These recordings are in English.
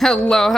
Hello,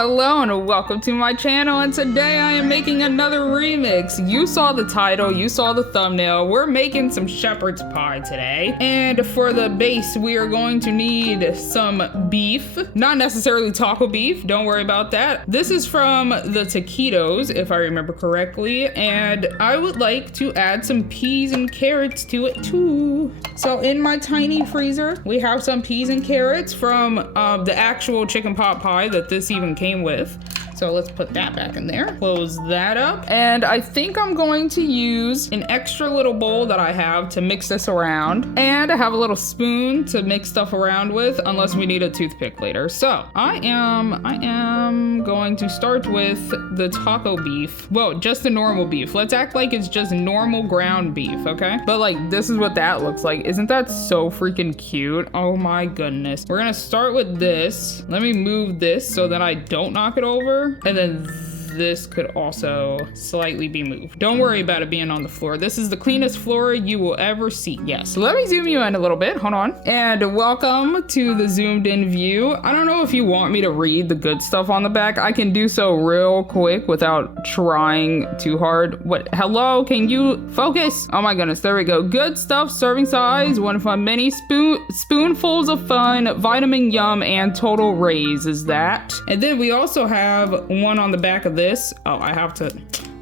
and welcome to my channel, and today I am making another remix. You saw the title, you saw the thumbnail. We're making some shepherd's pie today, and for the base, we are going to need some beef. Not necessarily taco beef, don't worry about that. This is from the taquitos, if I remember correctly, and I would like to add some peas and carrots to it too. So in my tiny freezer, we have some peas and carrots from the actual chicken pot pie that this even came with. So let's put that back in there. Close that up. And I think I'm going to use an extra little bowl that I have to mix this around. And I have a little spoon to mix stuff around with, unless we need a toothpick later. So I am going to start with the taco beef. Well, just the normal beef. Let's act like it's just normal ground beef, okay? But like, this is what that looks like. Isn't that so freaking cute? Oh my goodness. We're gonna start with this. Let me move this so that I don't knock it over. And then this could also slightly be moved. Don't worry about it being on the floor. This is the cleanest floor you will ever see. Yes. Let me zoom you in a little bit. Hold on. And welcome to the zoomed in view. I don't know if you want me to read the good stuff on the back. I can do so real quick without trying too hard. What? Hello? Can you focus? Oh my goodness. There we go. Good stuff. Serving size. One fun mini spoonfuls of fun. Vitamin yum and total raise is that. And then we also have one on the back of this. Oh, I have to,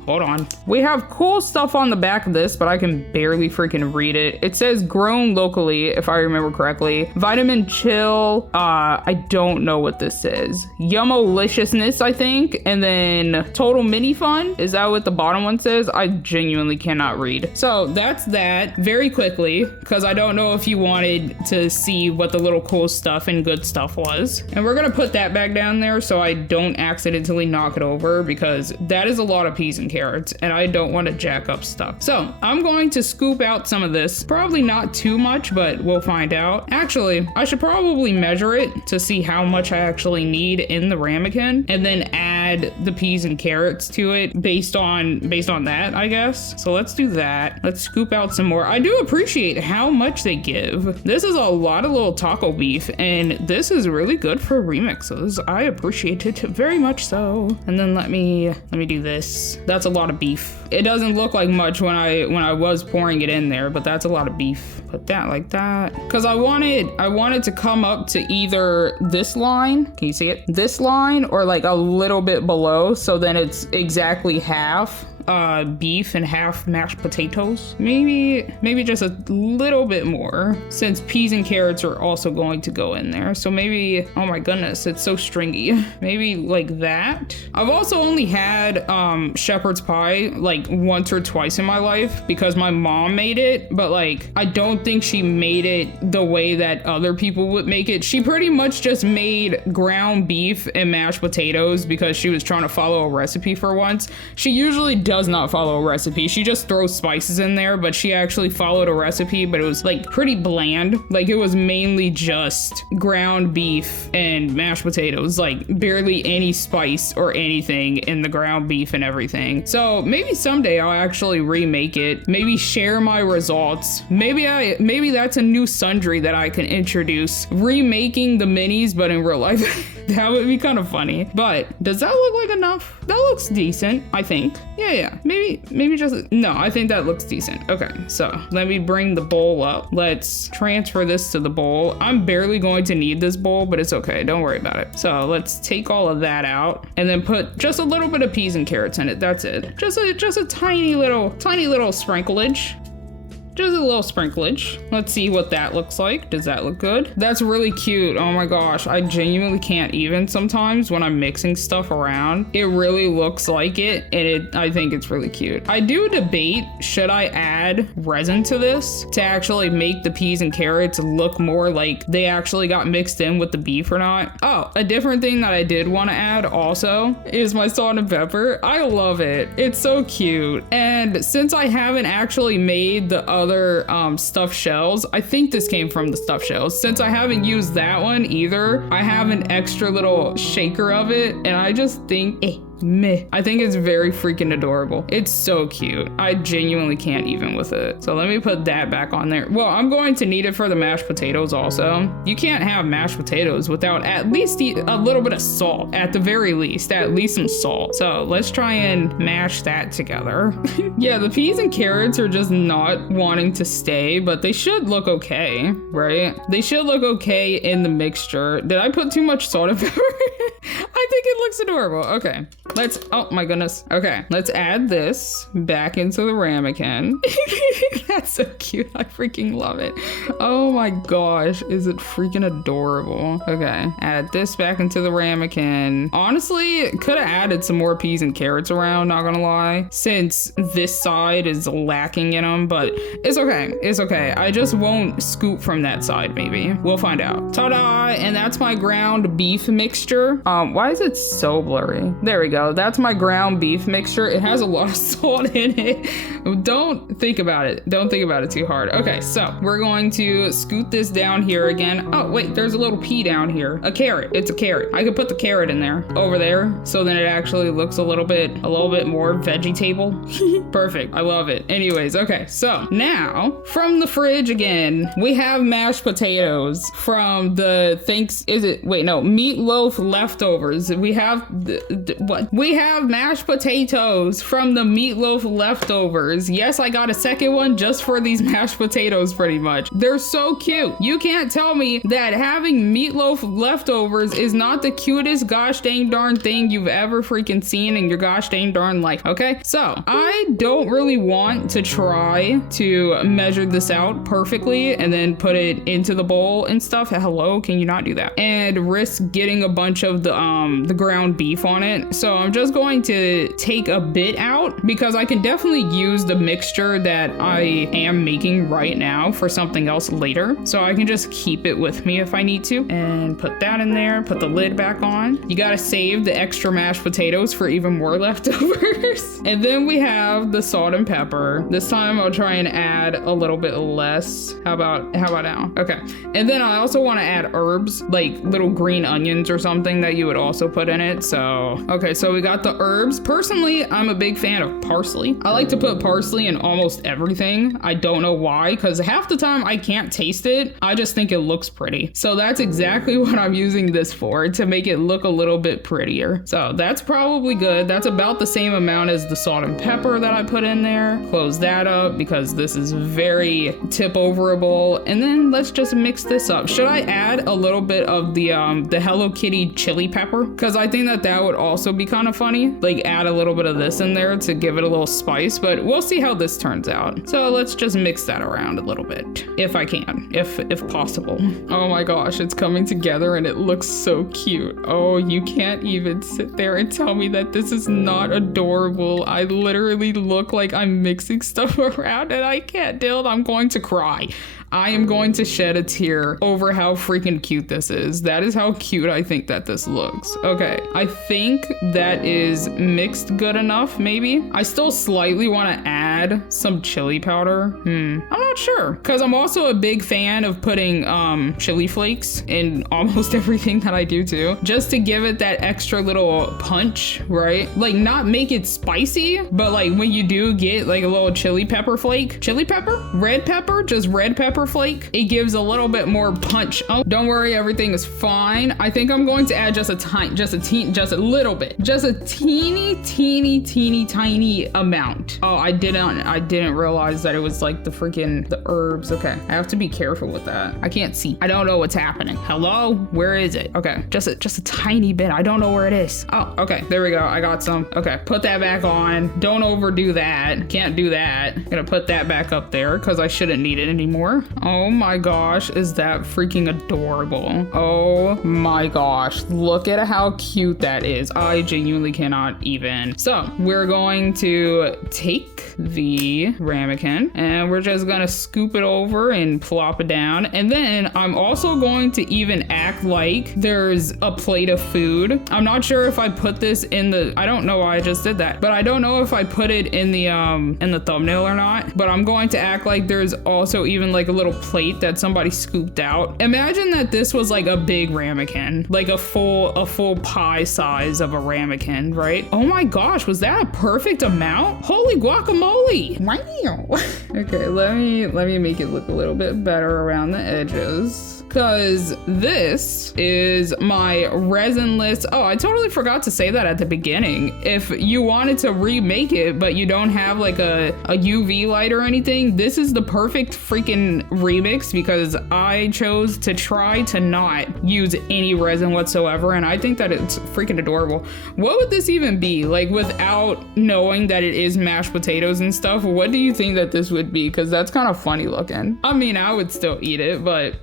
hold on. We have cool stuff on the back of this, but I can barely freaking read it. It says grown locally, if I remember correctly. Vitamin chill, I don't know what this is. Yummoliciousness, I think. And then total mini fun. Is that what the bottom one says? I genuinely cannot read. So that's that very quickly, because I don't know if you wanted to see what the little cool stuff and good stuff was. And we're gonna put that back down there so I don't accidentally knock it over, because that is a lot of peas and carrots, and I don't want to jack up stuff. So I'm going to scoop out some of this. Probably not too much, but we'll find out. Actually, I should probably measure it to see how much I actually need in the ramekin, and then add the peas and carrots to it based on that, I guess. So let's do that. Let's scoop out some more. I do appreciate how much they give. This is a lot of little taco beef, and this is really good for remixes. I appreciate it very much so. And then let me do this. That's a lot of beef. It doesn't look like much when I was pouring it in there, but that's a lot of beef. Put that like that. Because I wanted to come up to either this line, can you see it? This line, or like a little bit below, so then it's exactly half beef and half mashed potatoes. Maybe just a little bit more, since peas and carrots are also going to go in there. So maybe, oh my goodness, it's so stringy. Maybe like that. I've also only had shepherd's pie like once or twice in my life, because my mom made it, but like I don't think she made it the way that other people would make it. She pretty much just made ground beef and mashed potatoes because she was trying to follow a recipe for once. She usually does not follow a recipe. She just throws spices in there, but she actually followed a recipe, but it was like pretty bland. Like it was mainly just ground beef and mashed potatoes, like barely any spice or anything in the ground beef and everything. So maybe someday I'll actually remake it, maybe share my results. Maybe that's a new sundry that I can introduce, remaking the minis but in real life. That would be kind of funny. But does that look like enough? That looks decent, I think. Yeah. Maybe just, no, I think that looks decent. Okay, so let me bring the bowl up. Let's transfer this to the bowl. I'm barely going to need this bowl, but it's okay. Don't worry about it. So let's take all of that out and then put just a little bit of peas and carrots in it. That's it. Just a tiny little sprinklage. Just a little sprinklage. Let's see what that looks like. Does that look good? That's really cute. Oh my gosh. I genuinely can't even sometimes when I'm mixing stuff around. It really looks like it, and I think it's really cute. I do debate, should I add resin to this to actually make the peas and carrots look more like they actually got mixed in with the beef or not? Oh, a different thing that I did want to add also is my salt and pepper. I love it. It's so cute. And since I haven't actually made the other stuffed shells, I think this came from the stuffed shells. Since I haven't used that one either, I have an extra little shaker of it, and I just think meh. I think it's very freaking adorable. It's so cute. I genuinely can't even with it. So let me put that back on there. Well, I'm going to need it for the mashed potatoes also. You can't have mashed potatoes without at least a little bit of salt. At the very least, at least some salt. So let's try and mash that together. Yeah, the peas and carrots are just not wanting to stay, but they should look okay, right? They should look okay in the mixture. Did I put too much salt and pepper? I think it looks adorable. Okay, oh my goodness. Okay, let's add this back into the ramekin. That's so cute. I freaking love it. Oh my gosh, is it freaking adorable? Okay, add this back into the ramekin. Honestly, could have added some more peas and carrots around, not gonna lie, since this side is lacking in them, but it's okay. It's okay. I just won't scoop from that side, maybe. We'll find out. Ta-da! And that's my ground beef mixture. Why is it so blurry? There we go. That's my ground beef mixture. It has a lot of salt in it. Don't think about it. Don't think about it too hard. Okay, so we're going to scoot this down here again. Oh, wait, there's a little pea down here. A carrot. It's a carrot. I could put the carrot in there, over there, so then it actually looks a little bit more vegetable. Perfect. I love it. Anyways, okay, so now from the fridge again, we have mashed potatoes from the meatloaf leftovers. We have what? We have mashed potatoes from the meatloaf leftovers. Yes, I got a second one just for these mashed potatoes pretty much. They're so cute. You can't tell me that having meatloaf leftovers is not the cutest gosh dang darn thing you've ever freaking seen in your gosh dang darn life. Okay, so I don't really want to try to measure this out perfectly and then put it into the bowl and stuff. Hello, can you not do that? And risk getting a bunch of the ground beef on it. So I'm just going to take a bit out because I can definitely use the mixture that I am making right now for something else later. So I can just keep it with me if I need to and put that in there, put the lid back on. You gotta save the extra mashed potatoes for even more leftovers. And then we have the salt and pepper. This time I'll try and add a little bit less. How about now? Okay. And then I also want to add herbs, like little green onions or something that you would also put in it. So, okay, so we got the herbs. Personally, I'm a big fan of parsley. I like to put parsley in almost everything. I don't know why, because half the time I can't taste it. I just think it looks pretty. So that's exactly what I'm using this for, to make it look a little bit prettier. So that's probably good. That's about the same amount as the salt and pepper that I put in there. Close that up because this is very tip overable. And then let's just mix this up. Should I add a little bit of the Hello Kitty chili pepper? Because I think that would also be kind of funny. Like add a little bit of this in there to give it a little spice, but we'll see how this turns out. So let's just mix that around a little bit, if I can, if possible. Oh my gosh, it's coming together and it looks so cute. Oh, you can't even sit there and tell me that this is not adorable. I literally look like I'm mixing stuff around and I can't deal. I'm going to cry. I am going to shed a tear over how freaking cute this is. That is how cute I think that this looks. Okay, I think that is mixed good enough, maybe. I still slightly want to add some chili powder. I'm not sure, because I'm also a big fan of putting chili flakes in almost everything that I do too, just to give it that extra little punch, right? Like not make it spicy, but like when you do get like a little chili pepper flake, red pepper, just red pepper flake, it gives a little bit more punch. Oh, don't worry, everything is fine. I think I'm going to add just a little bit, just a teeny tiny amount. Oh, I didn't realize that it was like the herbs. Okay, I have to be careful with that. I can't see. I don't know what's happening. Hello, where is it? Okay, just a tiny bit. I don't know where it is. Oh, okay, there we go. I got some. Okay, put that back on. Don't overdo that. Can't do that. I'm gonna put that back up there because I shouldn't need it anymore. Oh my gosh, is that freaking adorable? Oh my gosh, look at how cute that is. I genuinely cannot even. So we're going to take the ramekin and we're just gonna scoop it over and plop it down. And then I'm also going to even act like there's a plate of food. I'm not sure if I put this in the, I don't know why I just did that, but I don't know if I put it in the thumbnail or not, but I'm going to act like there's also even like a little plate that somebody scooped out. Imagine that this was like a big ramekin, like a full pie size of a ramekin, right? Oh my gosh, was that a perfect amount? Holy guacamole! Wow. Okay, let me make it look a little bit better around the edges. Because this is my resinless. Oh, I totally forgot to say that at the beginning. If you wanted to remake it, but you don't have like a UV light or anything, this is the perfect freaking remix because I chose to try to not use any resin whatsoever. And I think that it's freaking adorable. What would this even be? Like without knowing that it is mashed potatoes and stuff, what do you think that this would be? Because that's kind of funny looking. I mean, I would still eat it, but...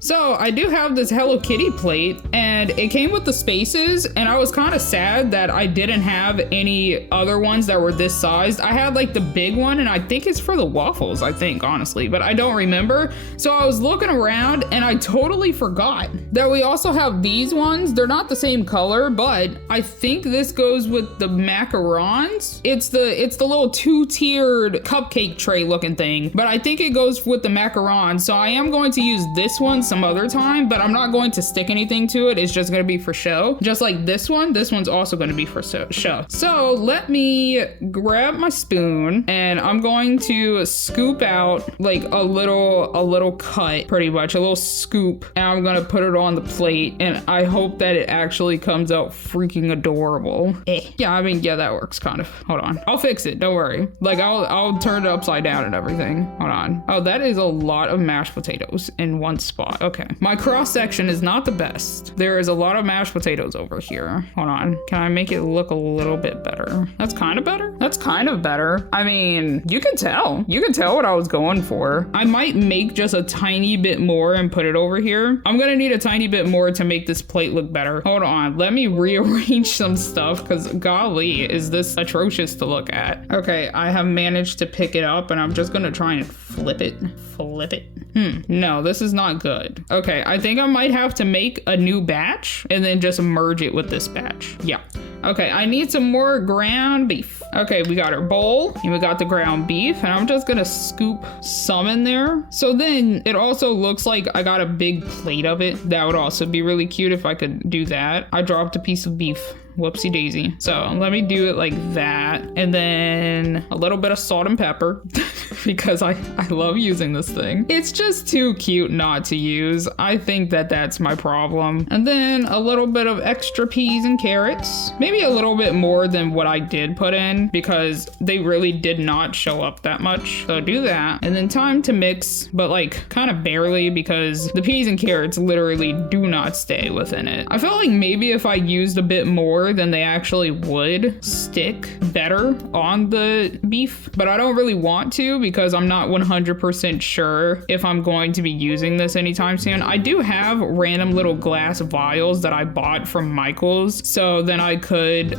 So I do have this Hello Kitty plate and it came with the spaces and I was kind of sad that I didn't have any other ones that were this sized. I had like the big one and I think it's for the waffles, I think, honestly, but I don't remember. So I was looking around and I totally forgot that we also have these ones. They're not the same color, but I think this goes with the macarons. It's the little two-tiered cupcake tray looking thing, but I think it goes with the macarons. So I am going to use this one some other time, but I'm not going to stick anything to it. It's just going to be for show. Just like this one's also going to be for show. So let me grab my spoon and I'm going to scoop out like a little cut, pretty much a little scoop, and I'm going to put it on the plate and I hope that it actually comes out freaking adorable. Yeah, I mean, yeah, that works kind of. Hold on. I'll fix it. Don't worry. Like I'll turn it upside down and everything. Hold on. Oh, that is a lot of mashed potatoes in one spot. Okay, my cross section is not the best. There is a lot of mashed potatoes over here. Hold on, can I make it look a little bit better? That's kind of better. That's kind of better. I mean, you can tell what I was going for. I might make just a tiny bit more and put it over here. I'm gonna need a tiny bit more to make this plate look better. Hold on, let me rearrange some stuff because golly, is this atrocious to look at. Okay, I have managed to pick it up and I'm just gonna try and flip it. No, this is not good. Okay, I think I might have to make a new batch and then just merge it with this batch. Yeah. Okay, I need some more ground beef. Okay, we got our bowl and we got the ground beef and I'm just gonna scoop some in there. So then it also looks like I got a big plate of it. That would also be really cute if I could do that. I dropped a piece of beef. Whoopsie daisy. So let me do it like that. And then a little bit of salt and pepper because I love using this thing. It's just too cute not to use. I think that that's my problem. And then a little bit of extra peas and carrots. Maybe a little bit more than what I did put in because they really did not show up that much. So do that. And then time to mix, but like kind of barely because the peas and carrots literally do not stay within it. I felt like maybe if I used a bit more then they actually would stick better on the beef, but I don't really want to because I'm not 100% sure if I'm going to be using this anytime soon. I do have random little glass vials that I bought from Michael's, so then I could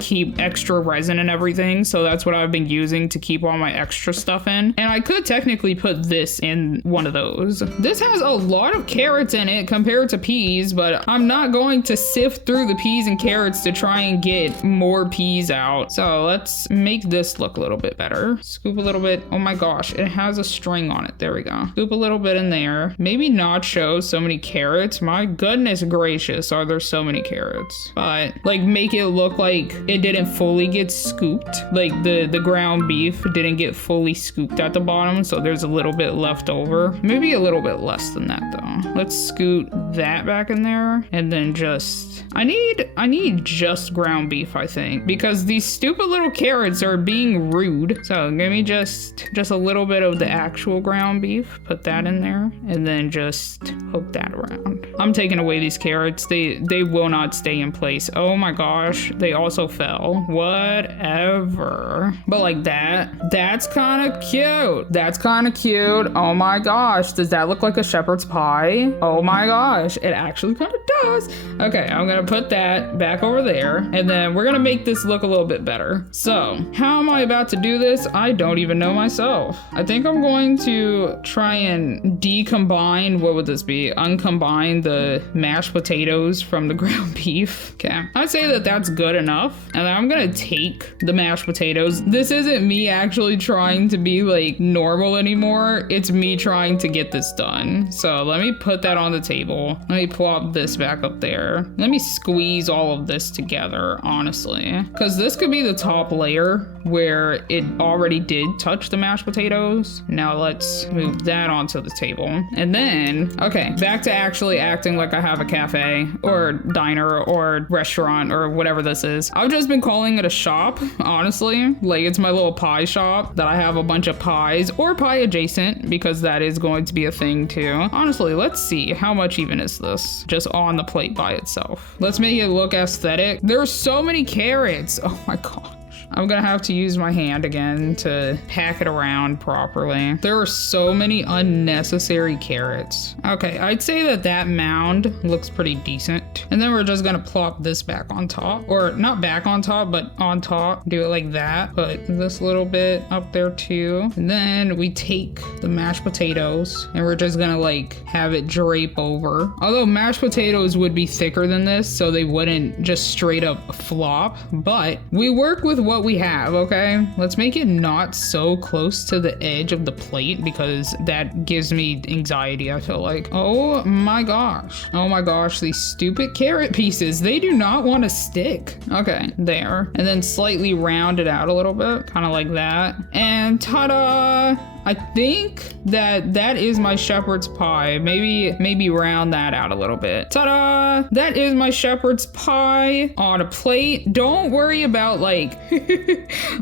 keep extra resin and everything. So that's what I've been using to keep all my extra stuff in. And I could technically put this in one of those. This has a lot of carrots in it compared to peas, but I'm not going to sift through the peas and carrots to try and get more peas out. So let's make this look a little bit better. Scoop a little bit. Oh my gosh, it has a string on it. There we go. Scoop a little bit in there. Maybe not show so many carrots. My goodness gracious, are there so many carrots? But like make it look like it didn't fully get scooped. Like the ground beef didn't get fully scooped at the bottom, so there's a little bit left over. Maybe a little bit less than that though. Let's scoot that back in there and then just I need just ground beef, I think, because these stupid little carrots are being rude. So give me just a little bit of the actual ground beef, put that in there, and then just hook that around. I'm taking away these carrots. They will not stay in place. Oh my gosh, they also fell. Whatever. But like that's kind of cute. That's kind of cute. Oh my gosh, does that look like a shepherd's pie? Oh my gosh, it actually kind of does. Okay, I'm gonna put that back over over there. And then we're gonna make this look a little bit better. So how am I about to do this? I don't even know myself. I think I'm going to try and decombine, what would this be? Uncombine the mashed potatoes from the ground beef. Okay, I'd say that that's good enough. And then I'm gonna take the mashed potatoes. This isn't me actually trying to be like normal anymore. It's me trying to get this done. So let me put that on the table. Let me plop this back up there. Let me squeeze all of this together, honestly, because this could be the top layer where it already did touch the mashed potatoes. Now let's move that onto the table. And then, okay, back to actually acting like I have a cafe or diner or restaurant or whatever this is. I've just been calling it a shop, honestly. Like, it's my little pie shop that I have a bunch of pies or pie adjacent, because that is going to be a thing too. Honestly, let's see, how much even is this just on the plate by itself? Let's make it look aesthetic. There's so many carrots. Oh my god. I'm gonna have to use my hand again to pack it around properly. There are so many unnecessary carrots. Okay, I'd say that that mound looks pretty decent. And then we're just gonna plop this back on top, or not back on top, but on top. Do it like that. Put this little bit up there too. And then we take the mashed potatoes and we're just gonna like have it drape over. Although mashed potatoes would be thicker than this, so they wouldn't just straight up flop, but we work with what we have, okay? Let's make it not so close to the edge of the plate, because that gives me anxiety, I feel like. Oh my gosh. Oh my gosh, these stupid carrot pieces, they do not want to stick. Okay, there. And then slightly round it out a little bit, kind of like that. And ta-da! I think that that is my shepherd's pie. Maybe round that out a little bit. Ta-da! That is my shepherd's pie on a plate. Don't worry about like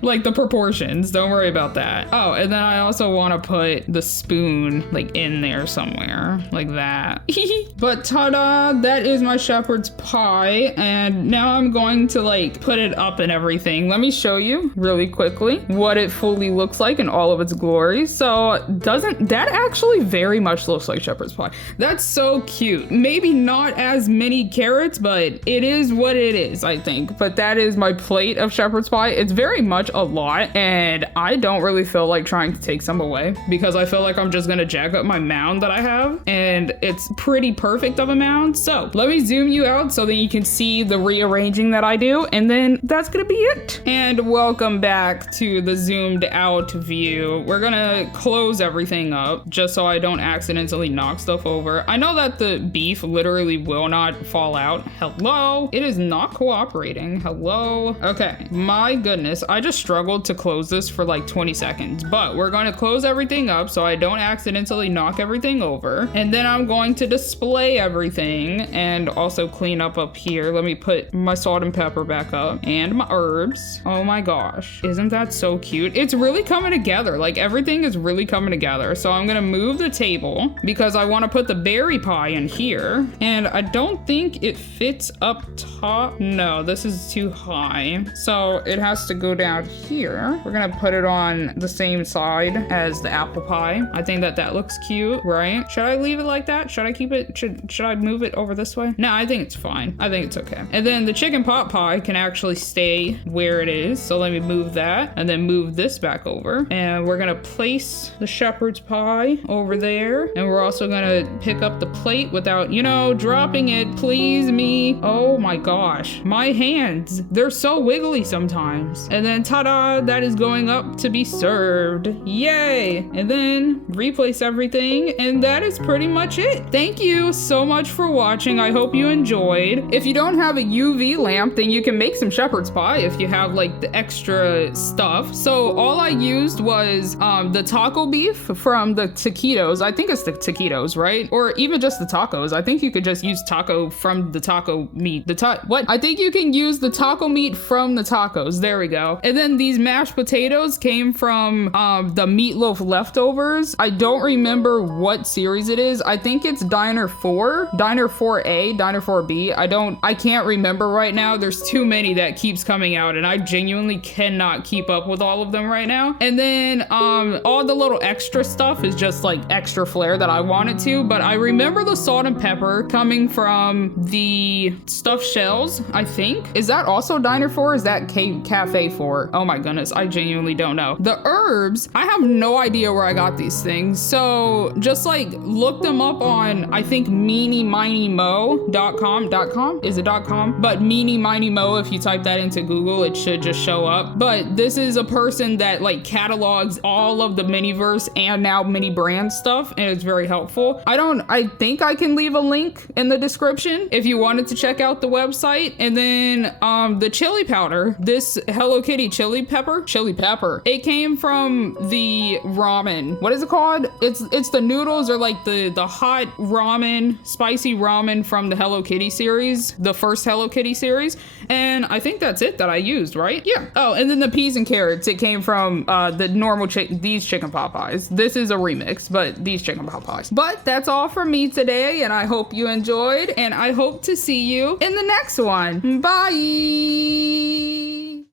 like the proportions. Don't worry about that. Oh, and then I also want to put the spoon like in there somewhere like that. But ta-da! That is my shepherd's pie, and now I'm going to like put it up and everything. Let me show you really quickly what it fully looks like in all of its glory. So doesn't that actually very much looks like shepherd's pie? That's so cute. Maybe not as many carrots, but it is what it is, I think. But that is my plate of shepherd's pie. It's very much a lot, and I don't really feel like trying to take some away, because I feel like I'm just gonna jack up my mound that I have, and it's pretty perfect of a mound. So let me zoom you out so that you can see the rearranging that I do, and then that's gonna be it. And welcome back to the zoomed out view. We're gonna close everything up just so I don't accidentally knock stuff over. I know that the beef literally will not fall out. Hello? It is not cooperating. Hello? Okay, my goodness, I just struggled to close this for like 20 seconds, but we're going to close everything up so I don't accidentally knock everything over. And then I'm going to display everything and also clean up here. Let me put my salt and pepper back up and my herbs. Oh my gosh, isn't that so cute? It's really coming together. Like, everything is really coming together. So I'm gonna move the table because I want to put the berry pie in here, and I don't think it fits up top. No, this is too high, so it has to go down here. We're gonna put it on the same side as the apple pie. I think that that looks cute, right? Should I leave it like that? Should I keep it? Should I move it over this way? No, I think it's fine. I think it's okay. And then the chicken pot pie can actually stay where it is, so let me move that and then move this back over, and we're gonna place the shepherd's pie over there, and we're also gonna pick up the plate without, you know, dropping it. Please me. Oh my gosh, my hands, they're so wiggly sometimes. And then ta-da, that is going up to be served. Yay! And then replace everything, and that is pretty much it. Thank you so much for watching. I hope you enjoyed. If you don't have a UV lamp, then you can make some shepherd's pie if you have like the extra stuff. So all I used was the taco beef from the taquitos. I think it's the taquitos, right? Or even just the tacos. I think you could just use taco from the taco meat. I think you can use the taco meat from the tacos. There we go. And then these mashed potatoes came from the meatloaf leftovers. I don't remember what series it is. I think it's Diner 4, Diner 4A, Diner 4B. I can't remember right now. There's too many that keeps coming out, and I genuinely cannot keep up with all of them right now. And then all all the little extra stuff is just like extra flair that I wanted to, but I remember the salt and pepper coming from the stuffed shells, I think. Is that also Diner 4? Is that Cafe 4? Oh my goodness, I genuinely don't know. The herbs, I have no idea where I got these things. So just like look them up on, I think minimymo.com. Is it .com? But Meeny Miny Mo, if you type that into Google, it should just show up. But this is a person that like catalogs all of the Miniverse and now mini brand stuff, and it's very helpful. I think I can leave a link in the description if you wanted to check out the website. And then the chili powder, this Hello Kitty chili pepper, it came from the ramen. What is it called? It's the noodles, or like the hot ramen, spicy ramen from the Hello Kitty series, the first Hello Kitty series. And I think that's it that I used, right? Yeah. Oh, and then the peas and carrots, it came from the normal these chicken pot pies. This is a remix, but these chicken pot pies. But that's all from me today, and I hope you enjoyed, and I hope to see you in the next one. Bye.